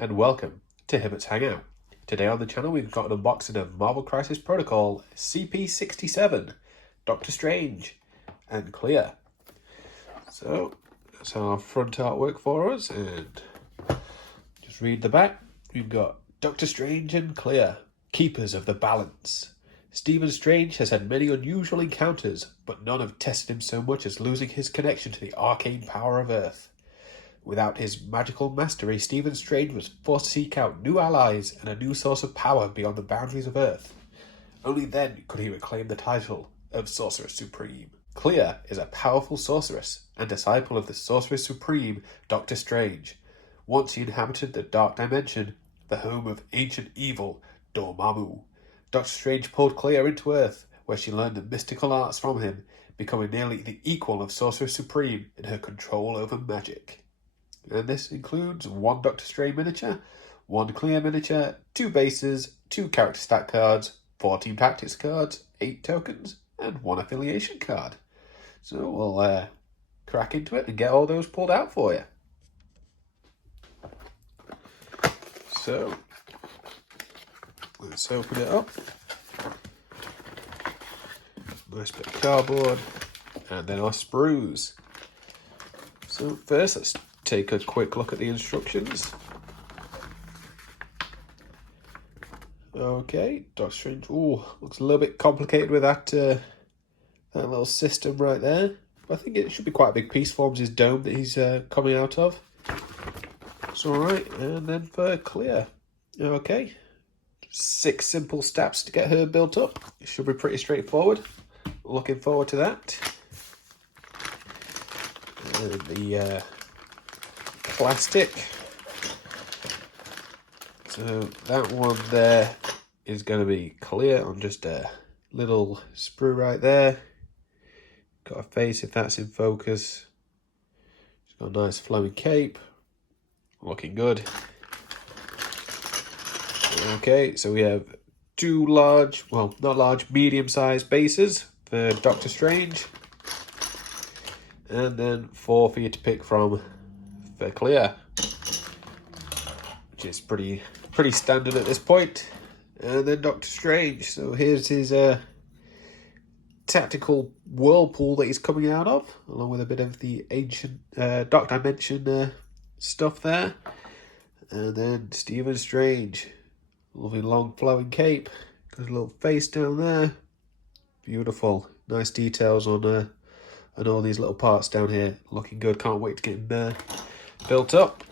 and welcome to Hibbert's Hangout. Today on the channel we've got an unboxing of Marvel Crisis Protocol CP67 Dr Strange and Clea. So that's our front artwork for us, and just read the back. We've got Dr Strange and Clea, keepers of the balance. Stephen Strange has had many unusual encounters, but none have tested him so much as losing his connection to the arcane power of Earth. Without his magical mastery, Stephen Strange was forced to seek out new allies and a new source of power beyond the boundaries of Earth. Only then could he reclaim the title of Sorcerer Supreme. Clea is a powerful sorceress and disciple of the Sorcerer Supreme, Dr Strange. Once he inhabited the Dark Dimension, the home of ancient evil, Dormammu. Dr Strange pulled Clea into Earth, where she learned the mystical arts from him, becoming nearly the equal of Sorcerer Supreme in her control over magic. And this includes one Dr Strange miniature, one Clea miniature, 2 bases, 2 character stat cards, 4 team tactics cards, 8 tokens, and 1 affiliation card. So we'll crack into it and get all those pulled out for you. So let's open it up. Nice bit of cardboard, and then our sprues. So first, let's take a quick look at the instructions. Okay, Dr Strange. Ooh, looks a little bit complicated with that little system right there. But I think it should be quite a big piece. Forms his dome that he's coming out of. It's all right. And then for Clea. Okay, 6 simple steps to get her built up. It should be pretty straightforward. Looking forward to that. And the plastic. So that one there is going to be clear on just a little sprue right there. Got a face if that's in focus. It's got a nice flowing cape. Looking good. Okay, so we have 2 large, well, not large, medium-sized bases for Dr Strange. And then 4 for you to pick from for Clea, which is pretty standard at this point. And then Dr Strange. So here's his tactical whirlpool that he's coming out of, along with a bit of the ancient Dark Dimension stuff there. And then Stephen Strange. Lovely long flowing cape. Got a little face down there. Beautiful. Nice details on all these little parts down here. Looking good. Can't wait to get them built up.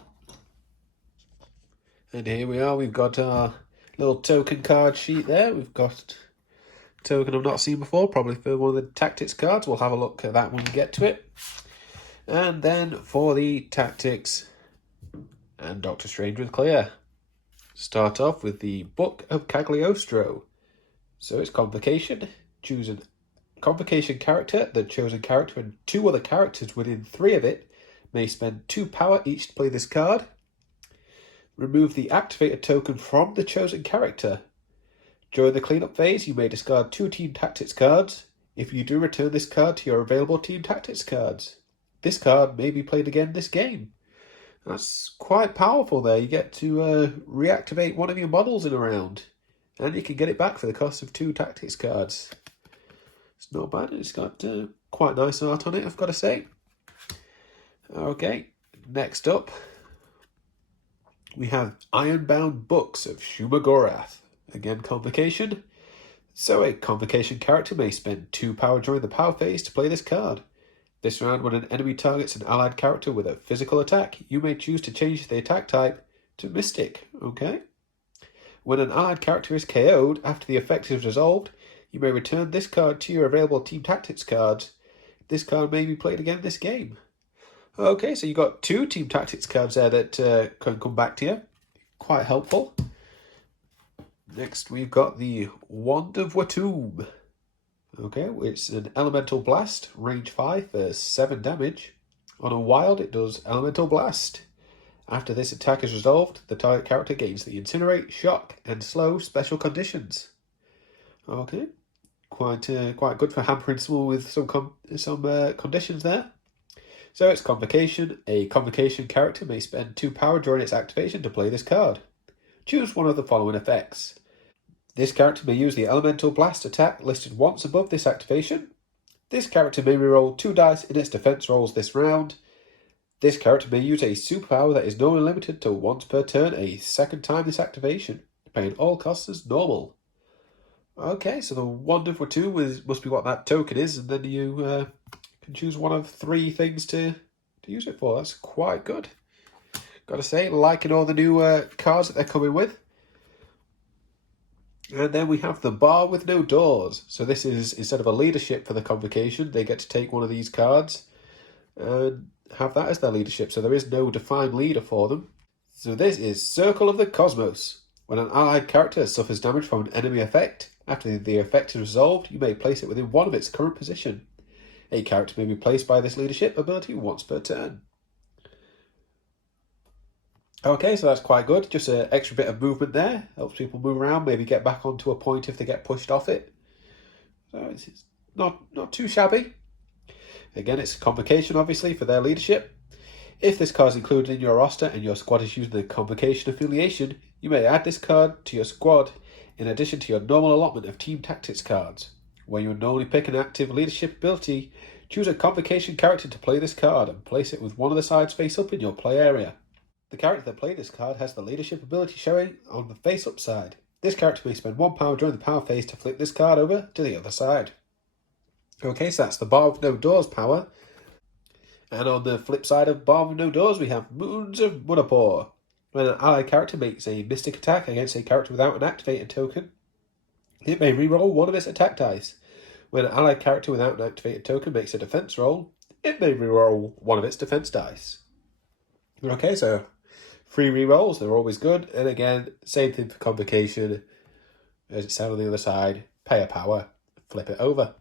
And here we are. We've got our little token card sheet there. We've got a token I've not seen before. Probably for one of the tactics cards. We'll have a look at that when we get to it. And then for the tactics and Dr Strange with Clea. Start off with the Book of Cagliostro. So it's Convocation. Choose a Convocation character. The chosen character and 2 other characters within 3 of it may spend 2 power each to play this card. Remove the activated token from the chosen character. During the cleanup phase, you may discard 2 team tactics cards. If you do, return this card to your available team tactics cards. This card may be played again this game. That's quite powerful there. You get to reactivate one of your models in a round. And you can get it back for the cost of 2 tactics cards. It's not bad. It's got quite nice art on it, I've got to say. Okay, next up, we have Ironbound Books of Shumagorath. Again, Convocation. So a Convocation character may spend 2 power during the power phase to play this card. This round, when an enemy targets an allied character with a physical attack, you may choose to change the attack type to Mystic. Okay. When an allied character is KO'd after the effect is resolved, you may return this card to your available team tactics cards. This card may be played again this game. Okay, so you got 2 team tactics cards there that can come back to you. Quite helpful. Next, we've got the Wand of Watum. Okay, it's an Elemental Blast, range 5 for 7 damage. On a wild, it does Elemental Blast. After this attack is resolved, the target character gains the Incinerate, Shock, and Slow special conditions. Okay, quite good for hampering someone with some conditions there. So it's Convocation. A Convocation character may spend 2 power during its activation to play this card. Choose one of the following effects. This character may use the Elemental Blast attack listed once above this activation. This character may reroll 2 dice in its defense rolls this round. This character may use a superpower that is normally limited to once per turn a second time this activation, paying all costs as normal. Okay, so the wonder for 2 must be what that token is, and then you can choose one of 3 things to use it for. That's quite good. Gotta say, liking all the new cards that they're coming with. And then we have the Bar with No Doors. So this is, instead of a leadership for the Convocation, they get to take one of these cards and have that as their leadership. So there is no defined leader for them. So this is Circle of the Cosmos. When an allied character suffers damage from an enemy effect, after the effect is resolved, you may place it within one of its current position. A character may be placed by this leadership ability once per turn. Okay, so that's quite good. Just an extra bit of movement there. Helps people move around, maybe get back onto a point if they get pushed off it. So it's not too shabby. Again, it's a Convocation, obviously, for their leadership. If this card is included in your roster and your squad is using the Convocation affiliation, you may add this card to your squad in addition to your normal allotment of Team Tactics cards. Where you would normally pick an active leadership ability, choose a Convocation character to play this card and place it with one of the sides face up in your play area. The character that played this card has the leadership ability showing on the face-up side. This character may spend 1 power during the power phase to flip this card over to the other side. Okay, so that's the Bar with No Doors power. And on the flip side of Bar with No Doors, we have Moons of Munapor. When an allied character makes a mystic attack against a character without an activated token, it may reroll one of its attack dice. When an allied character without an activated token makes a defense roll, it may reroll one of its defense dice. Okay, so 3 rerolls, they're always good. And again, same thing for Convocation. As it said on the other side, pay a power, flip it over.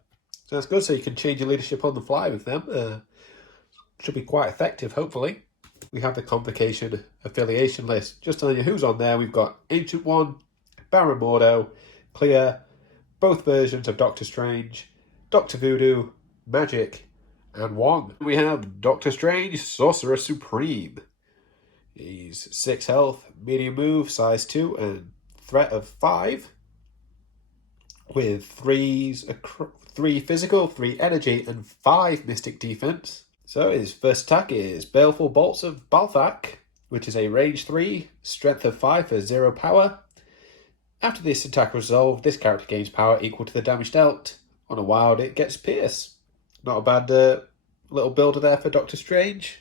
So that's good, so you can change your leadership on the fly with them. Should be quite effective, hopefully. We have the Convocation affiliation list. Just telling you who's on there. We've got Ancient One, Baron Mordo, Clea, both versions of Doctor Strange, Doctor Voodoo, Magic, and Wong. We have Doctor Strange, Sorcerer Supreme. He's 6 health, medium move, size 2, and threat of 5. With 3 physical, 3 energy, and 5 mystic defense. So his first attack is Baleful Bolts of Balthak, which is a range 3, strength of 5 for 0 power. After this attack is resolved, this character gains power equal to the damage dealt. On a wild, it gets Pierce. Not a bad little builder there for Doctor Strange.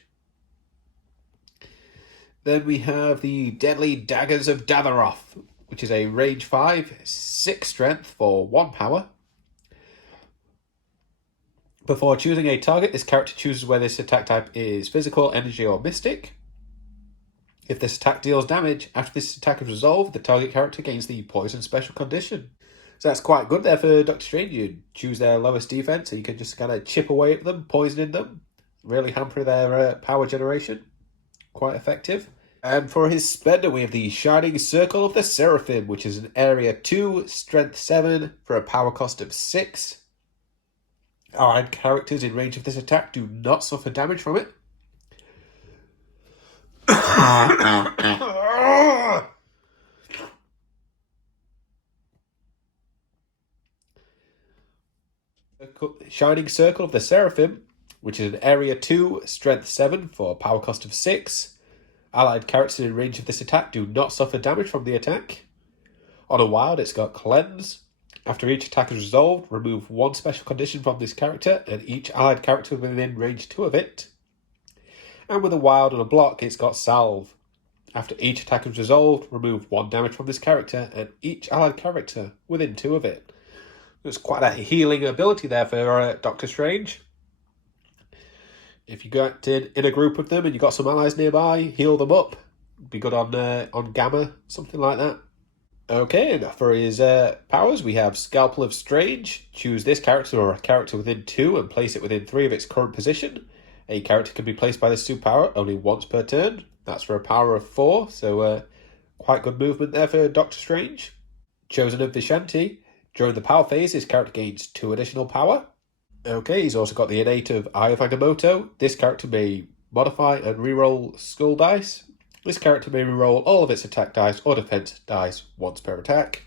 Then we have the Deadly Daggers of Datharoth, which is a range 5, 6 strength for 1 power. Before choosing a target, this character chooses whether this attack type is physical, energy, or mystic. If this attack deals damage, after this attack is resolved, the target character gains the Poison Special Condition. So that's quite good there for Doctor Strange. You choose their lowest defense, so you can just kind of chip away at them, poisoning them, really hamper their power generation. Quite effective. And for his spender, we have the Shining Circle of the Seraphim, which is an area 2, strength 7, for a power cost of 6. Allied characters in range of this attack do not suffer damage from it. Shining Circle of the Seraphim, which is an area 2, strength 7, for a power cost of 6. Allied characters in range of this attack do not suffer damage from the attack. On a wild, it's got Cleanse. After each attack is resolved, remove 1 special condition from this character and each allied character within range 2 of it. And with a wild and a block, it's got Salve. After each attack is resolved, remove 1 damage from this character and each allied character within 2 of it. There's quite a healing ability there for Doctor Strange. If you got in a group of them and you got some allies nearby, heal them up. Be good on Gamma, something like that. Okay, and for his powers, we have Scalpel of Strange. Choose this character or a character within 2 and place it within 3 of its current position. A character can be placed by this superpower only once per turn. That's for a power of 4, so quite good movement there for Doctor Strange. Chosen of Vishanti. During the power phase, this character gains 2 additional power. Okay, he's also got the innate of Eye of Agamotto. This character may modify and reroll skull dice. This character may reroll all of its attack dice or defense dice once per attack.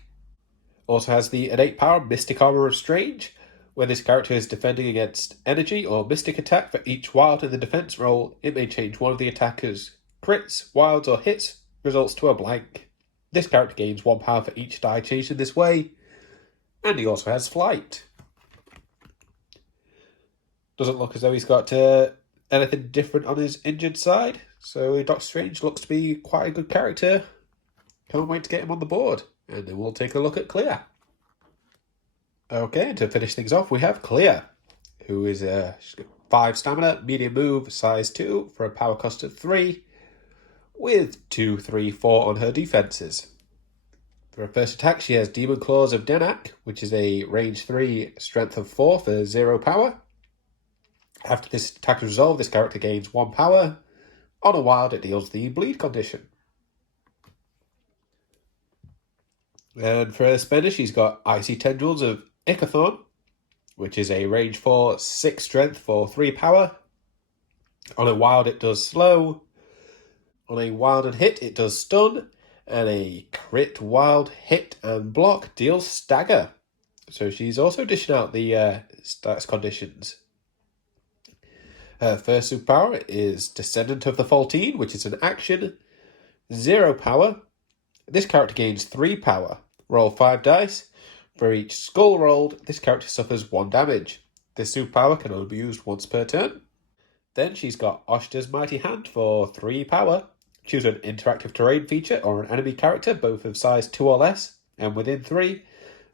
Also has the innate power Mystic Armor of Strange. When this character is defending against energy or mystic attack for each wild in the defense roll, it may change one of the attacker's crits, wilds, or hits results to a blank. This character gains 1 power for each die changed in this way, and he also has flight. Doesn't look as though he's got anything different on his injured side, so Dr. Strange looks to be quite a good character. Can't wait to get him on the board, and then we'll take a look at Clea. Okay, and to finish things off, we have Clea, who is she's got 5 stamina, medium move, size 2 for a power cost of 3, with 2, 3, 4 on her defenses. For her first attack, she has Demon Claws of Denak, which is a range 3, strength of 4 for 0 power. After this attack is resolved, this character gains 1 power. On a wild, it deals the bleed condition. And for her spender, she's got Icy Tendrils of Ikathon, which is a range 4, 6 strength for 3 power. On a wild, it does slow. On a wild and hit, it does stun. And a crit, wild, hit, and block deals stagger. So she's also dishing out the stats conditions. Her first superpower is Descendant of the Faultine, which is an action, 0 power. This character gains 3 power. Roll 5 dice. For each skull rolled, this character suffers 1 damage. This superpower can only be used once per turn. Then she's got Oshta's Mighty Hand for 3 power. Choose an interactive terrain feature or an enemy character, both of size 2 or less, and within 3,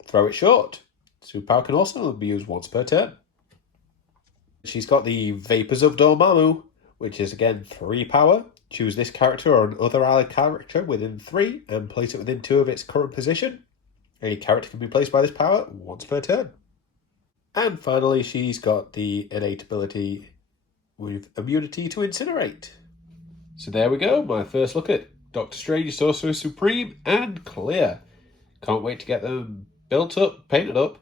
throw it short. Superpower can also only be used once per turn. She's got the Vapors of Dormammu, which is again 3 power. Choose this character or another allied character within 3 and place it within 2 of its current position. A character can be placed by this power once per turn. And finally, she's got the innate ability with immunity to incinerate. So there we go, my first look at Dr. Strange, Sorcerer Supreme, and Clea. Can't wait to get them built up, painted up,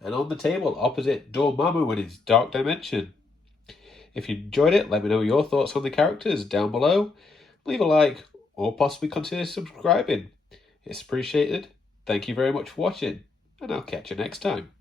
and on the table opposite Dormammu in his Dark Dimension. If you enjoyed it, let me know your thoughts on the characters down below. Leave a like, or possibly consider subscribing. It's appreciated. Thank you very much for watching, and I'll catch you next time.